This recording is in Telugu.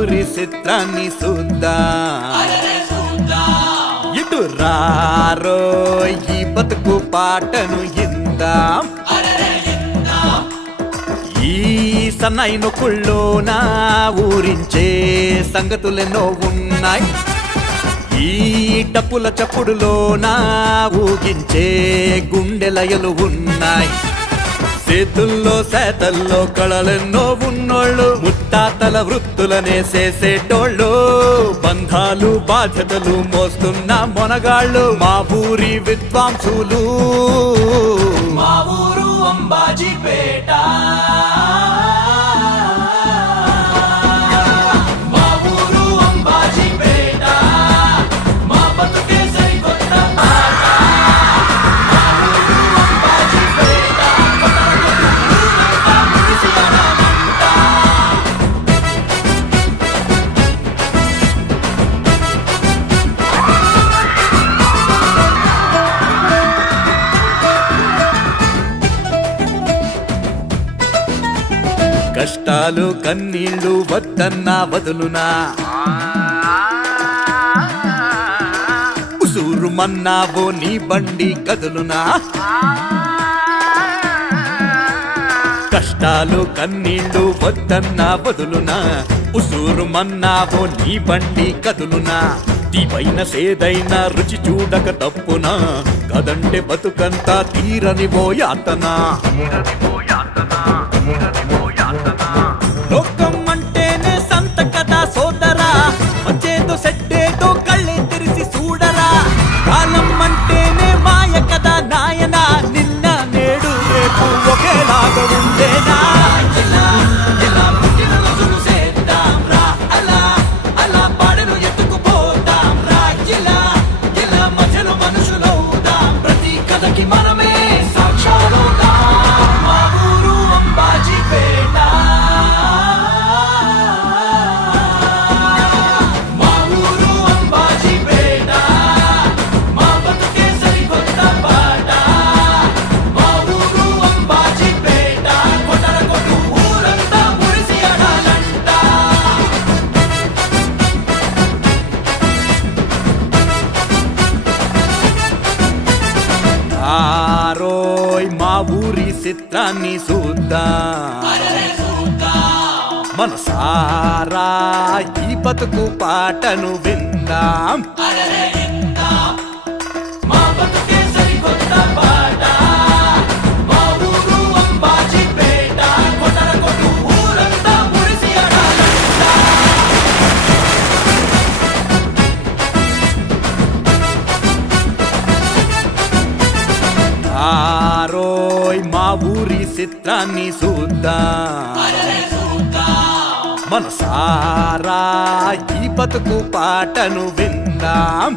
ఊరి చిత్రాన్ని చూద్దాం. ఇటు రారో ఈ బతుకు పాటను ఇందాం. ఈ సన్నాయి నొక్కుల్లోనా ఊరించే సంగతులెన్నో ఉన్నాయి. ఈ టప్పుల చప్పుడులోనా ఊగించే గుండెలయలు ఉన్నాయి. చేతుల్లో సేతల్లో కళలెన్నో ఉన్నోళ్ళు, ముత్తాతల వృత్తులనే చేసేటోళ్ళు, బంధాలు బాధ్యతలు మోస్తున్న మొనగాళ్ళు మా ఊరి విద్వాంసులు. మా ఊరు అంబాజీపేట, మా ఊరు అంబాజీపేట, మా బతుకే సరికొత్త పాట. మా ఊరు అంబాజీపేట, ఊరంతా మురిసి ఆడాలంట. కష్టాలు కన్నీళ్లు వద్దన్నా వదులునా, ఉసూరు మన్నావో నీ బండి కదులునా. కష్టాలు కన్నీళ్లు వద్దన్నా వదులునా, ఉసూరు మన్నావో నీ బండి కదులునా. తీపైన సేదైన రుచి చూడక తప్పునా, కదంటే బతుకంతా తీరని పోయాతనా. లోకం అంటేనే సంత కదా సోదరా, వచ్చేదో సెట్టేదో కళ్ళే తెరిసి చూడరా. కాలం అంటేనే మాయ కదా నాయనా, నిన్న నేడు రేపు ఒకేలాగా ఉండేనా. ఇలా ఇలా పుట్టిన రోజులు చేద్దాం రా, అలా అలా పాడను ఎత్తుకుపోతాం రా. ఇలా ఇలా మధ్యలో మనుషులవుదాం, ప్రతి కథకి మనమే సాక్షాలవుదాం. మా ఊరు అంబాజీపేట, మా ఊరు అంబాజీపేట, మా బతుకే సరికొత్త పాట. మా ఊరు అంబాజీపేట, కొట్టర కొట్టు ఊరంతా మురిసి ఆడాలంట. ఆరోయ్ మా ఊరి చిత్రాన్ని చూద్దాం. మనసారా ఈ బతుకు పాటను విందాం. మా బతుకే సరికొత్త పాట. మా ఊరు అంబాజీపేట, కొట్టర కొట్టు ఊరంతా మురిసి ఆడాలంట. ఆరోయ్ మా ఊరి చిత్రాన్ని చూద్దాం. మనసారా ఈ బతుకు పాటను విందాం.